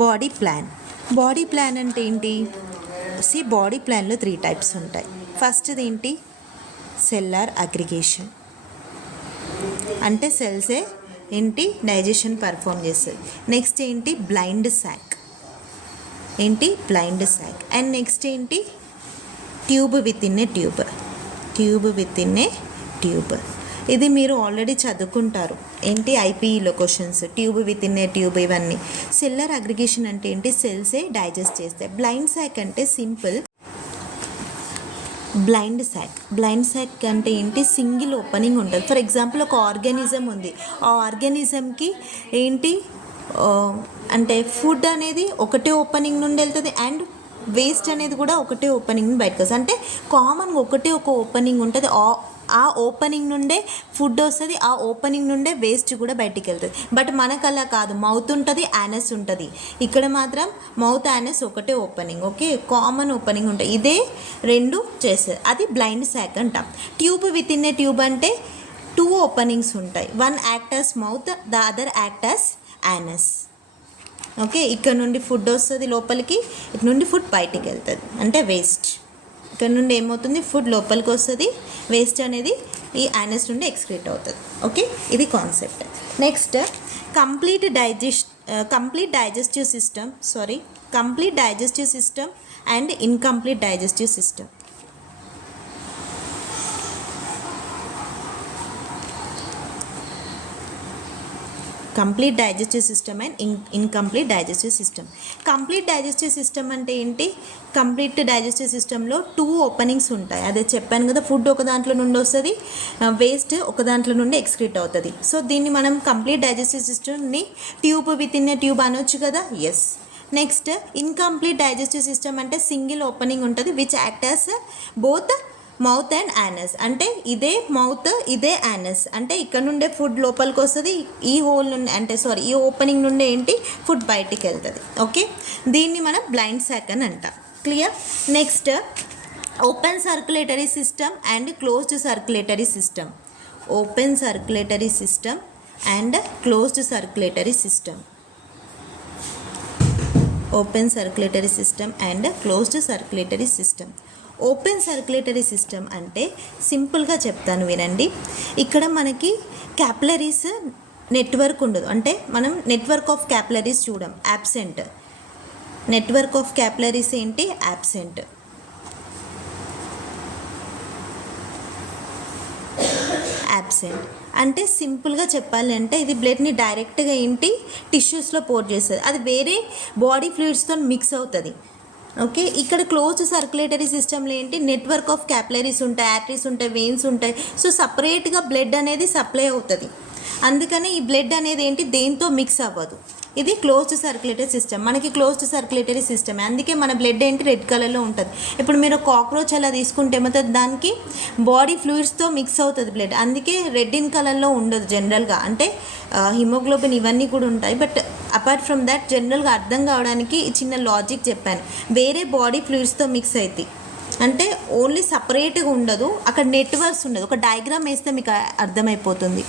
Body plan. Body plan అంటే ఏంటి? Body ప్లాన్లో 3 టైప్స్ ఉంటాయి. ఫస్ట్ది ఏంటి? సెల్లార్ అగ్రిగేషన్, అంటే సెల్సే ఏంటి డైజెషన్ పర్ఫామ్ చేస్తుంది. నెక్స్ట్ ఏంటి? Blind sac. ఏంటి? Blind sac. అండ్ నెక్స్ట్ ఏంటి? Tube within a tube. Tube within a tube. ఇది మీరు ఆల్రెడీ చదువుకుంటారు. ఏంటి? ఐపీఈలో questions, tube within a tube, ఇవన్నీ. సెల్లార్ అగ్రిగేషన్ అంటే ఏంటి? సెల్సే డైజెస్ట్ చేస్తాయి. బ్లైండ్ సాక్ అంటే సింపుల్. బ్లైండ్ సాక్ అంటే ఏంటి? సింగిల్ ఓపెనింగ్ ఉంటుంది. ఫర్ ఎగ్జాంపుల్ ఒక ఆర్గానిజం ఉంది, ఆ ఆర్గానిజంకి ఏంటి అంటే ఫుడ్ అనేది ఒకటే ఓపెనింగ్ నుండి వెళ్తుంది అండ్ వేస్ట్ అనేది కూడా ఒకటే ఓపెనింగ్ నుండి బయటకు వస్తుంది. అంటే కామన్గా ఒక ఓపెనింగ్ ఉంటుంది, ఆ ఓపెనింగ్ నుండే ఫుడ్ వస్తుంది, ఆ ఓపెనింగ్ నుండే వేస్ట్ కూడా బయటికి వెళ్తుంది. బట్ మనకు అలా కాదు, మౌత్ ఉంటుంది, యానస్ ఉంటుంది. ఇక్కడ మాత్రం మౌత్ యానస్ ఒకటే ఓపెనింగ్, ఓకే, కామన్ ఓపెనింగ్ ఉంటుంది. ఇదే రెండు చేస్తుంది, అది బ్లైండ్ సాక్ అంటాం. Tube within a tube అంటే 2 ఓపెనింగ్స్ ఉంటాయి. One act as mouth, the other act as anus. Okay, ఇక్కడ నుండి ఫుడ్ వస్తుంది లోపలికి, ఇటు నుండి ఫుడ్ బయటికి వెళ్తుంది, అంటే వేస్ట్. ఇక్కడ నుండి ఏమవుతుంది? ఫుడ్ లోపలికి వస్తుంది, వేస్ట్ అనేది ఈ యానస్ నుండి ఎక్స్క్రీట్ అవుతుంది. ఓకే, ఇది concept. Next complete digestive system and incomplete digestive system. Complete digestive system and incomplete digestive system. Complete digestive system అంటే ఏంటి? కంప్లీట్ డైజెస్టివ్ సిస్టంలో 2 ఓపెనింగ్స్ ఉంటాయి. అదే చెప్పాను కదా, ఫుడ్ ఒక దాంట్లో నుండి వస్తుంది, వేస్ట్ ఒక దాంట్లో నుండి ఎక్స్క్రీట్ అవుతుంది. సో దీన్ని మనం కంప్లీట్ డైజెస్టివ్ సిస్టమ్ని tube within a tube అనొచ్చు కదా. Yes. Next incomplete digestive system అంటే సింగిల్ ఓపెనింగ్ ఉంటుంది, which act as both mouth and anus. అంటే ఇదే మౌత్, ఇదే యానస్. అంటే ఇక్కడ నుండే ఫుడ్ లోపలికి వస్తుంది, ఈ హోల్ నుండి ఈ ఓపెనింగ్ నుండి ఏంటి ఫుడ్ బయటికి వెళ్తుంది. ఓకే, దీన్ని మనం బ్లైండ్ సాక్ అని అంటాం. Clear? Next open circulatory system and closed circulatory system. Open circulatory system and closed circulatory system. Open circulatory system and closed circulatory system. Open circulatory system అంటే సింపుల్గా చెప్తాను వినండి. ఇక్కడ మనకి క్యాపిలరీస్ నెట్వర్క్ ఉండదు, అంటే మనం నెట్వర్క్ ఆఫ్ క్యాపిలరీస్ చూడం, యాబ్సెంట్. నెట్వర్క్ ఆఫ్ క్యాపిలరీస్ ఏంటి? యాబ్సెంట్. అంటే సింపుల్గా చెప్పాలి అంటే ఇది బ్లడ్ని డైరెక్ట్గా ఏంటి టిష్యూస్లో పోర్ చేస్తుంది, అది వేరే బాడీ ఫ్లూయిడ్స్తో మిక్స్ అవుతుంది. ఓకే, ఇక్కడ క్లోజ్డ్ సర్క్యులేటరీ సిస్టంలో ఏంటి? నెట్వర్క్ ఆఫ్ క్యాపిలరీస్ ఉంటాయి, ఆర్టరీస్ ఉంటాయి, వెయిన్స్ ఉంటాయి. సో సపరేట్గా బ్లడ్ అనేది సప్లై అవుతుంది. అందుకని ఈ బ్లడ్ అనేది ఏంటి దేంతో మిక్స్ అవ్వదు. ఇది క్లోజ్డ్ సర్క్యులేటరీ సిస్టమ్. మనకి క్లోజ్డ్ సర్క్యులేటరీ సిస్టమ్, అందుకే మన బ్లడ్ ఏంటి రెడ్ కలర్లో ఉంటుంది. ఇప్పుడు మీరు కాక్రోచ్ అలా తీసుకుంటే ఏమవుతుంది? దానికి బాడీ ఫ్లూయిడ్స్తో మిక్స్ అవుతుంది బ్లడ్, అందుకే రెడ్ ఇన్ కలర్లో ఉండదు జనరల్గా. అంటే హిమోగ్లోబిన్ ఇవన్నీ కూడా ఉంటాయి, బట్ అపార్ట్ ఫ్రమ్ దాట్ జనరల్గా అర్థం కావడానికి చిన్న లాజిక్ చెప్పాను. వేరే బాడీ ఫ్లూయిడ్స్తో మిక్స్ అవుతాయి, అంటే ఓన్లీ సపరేట్గా ఉండదు, అక్కడ నెట్వర్క్స్ ఉండదు. ఒక డయాగ్రామ్ వేస్తే మీకు అర్థమైపోతుంది.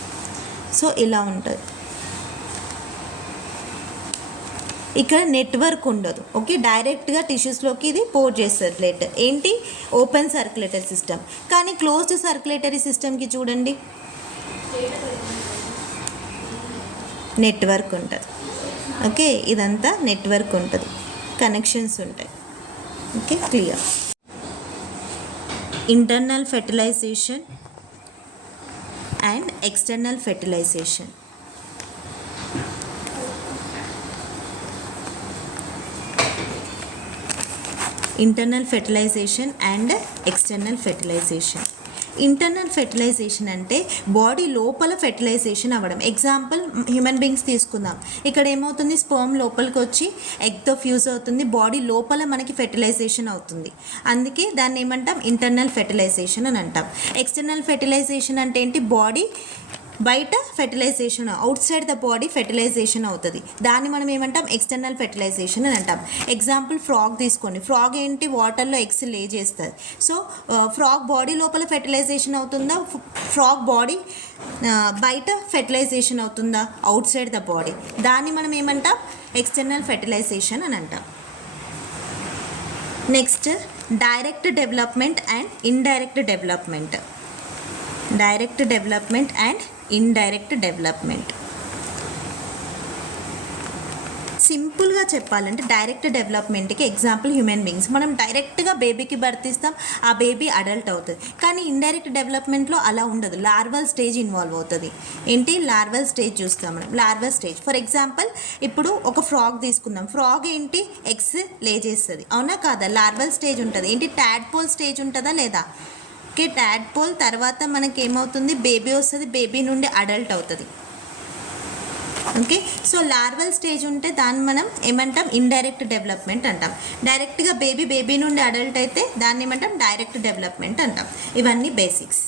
సో ఇలా ఉంటుంది, ఇక్కడ నెట్వర్క్ ఉండదు. ఓకే, డైరెక్ట్గా టిష్యూస్లోకి ఇది పోర్ చేస్తుంది బ్లడ్. ఏంటి? Open circulatory system. కానీ క్లోజ్డ్ సర్క్యులేటరీ సిస్టమ్కి చూడండి, నెట్వర్క్ ఉంటుంది. ఓకే, ఇదంతా నెట్వర్క్ ఉంటుంది, కనెక్షన్స్ ఉంటాయి. Okay, clear. Internal fertilisation and external fertilisation. Internal fertilisation and external fertilisation. Internal fertilisation అంటే బాడీ లోపల ఫెర్టిలైజేషన్ అవ్వడం. ఎగ్జాంపుల్ హ్యూమన్ బీయింగ్స్ తీసుకుందాం. ఇక్కడ ఏమవుతుంది? స్పర్మ్ లోపలికి వచ్చి ఎగ్తో ఫ్యూజ్ అవుతుంది, బాడీ లోపల మనకి ఫెర్టిలైజేషన్ అవుతుంది. అందుకే దాన్ని ఏమంటాం? ఇంటర్నల్ ఫెర్టిలైజేషన్ అని అంటాం. ఎక్స్టర్నల్ ఫెర్టిలైజేషన్ అంటే ఏంటి? బాడీ బయట fertilisation, out side the body fertilisation అవుతుంది. దాన్ని మనం ఏమంటాం, ఎక్స్టర్నల్ ఫెర్టిలైజేషన్ అని అంటాం. ఎగ్జాంపుల్ ఫ్రాగ్ తీసుకోండి. ఫ్రాగ్ ఏంటి, వాటర్లో ఎగ్స్ లే చేస్తుంది. సో ఫ్రాగ్ బాడీ లోపల ఫెర్టిలైజేషన్ అవుతుందా, ఫ్రాగ్ బాడీ బయట ఫెర్టిలైజేషన్ అవుతుందా, అవుట్ సైడ్ ద బాడీ. దాన్ని మనం ఏమంటాం, ఎక్స్టర్నల్ ఫెర్టిలైజేషన్ అని అంటాం. Next direct development and indirect development. Direct development and indirect development. సింపుల్గా చెప్పాలంటే డైరెక్ట్ డెవలప్మెంట్కి ఎగ్జాంపుల్ హ్యూమన్ బీయింగ్స్. మనం డైరెక్ట్గా బేబీకి బర్త్ ఇస్తాం, ఆ బేబీ అడల్ట్ అవుతుంది. కానీ ఇండైరెక్ట్ డెవలప్మెంట్లో అలా ఉండదు, లార్వల్ స్టేజ్ ఇన్వాల్వ్ అవుతుంది. ఏంటి, లార్వల్ స్టేజ్ చూస్తాం మనం. లార్వల్ స్టేజ్ ఫర్ ఎగ్జాంపుల్ ఇప్పుడు ఒక ఫ్రాగ్ తీసుకుందాం. ఫ్రాగ్ ఏంటి, ఎగ్స్ లే చేస్తుంది, అవునా కాదా. లార్వల్ స్టేజ్ ఉంటుంది. ఏంటి, టాడ్పోల్ స్టేజ్ ఉంటుందా లేదా. ఓకే, టాడ్పోల్ తర్వాత మనకి ఏమవుతుంది, బేబీ వస్తుంది, బేబీ నుండి అడల్ట్ అవుతుంది. ఓకే, సో లార్వల్ స్టేజ్ ఉంటే దాన్ని మనం ఏమంటాం, ఇండైరెక్ట్ డెవలప్మెంట్ అంటాం. డైరెక్ట్గా బేబీ నుండి అడల్ట్ అయితే దాన్ని ఏమంటాం, డైరెక్ట్ డెవలప్మెంట్ అంటాం. ఇవన్నీ బేసిక్స్.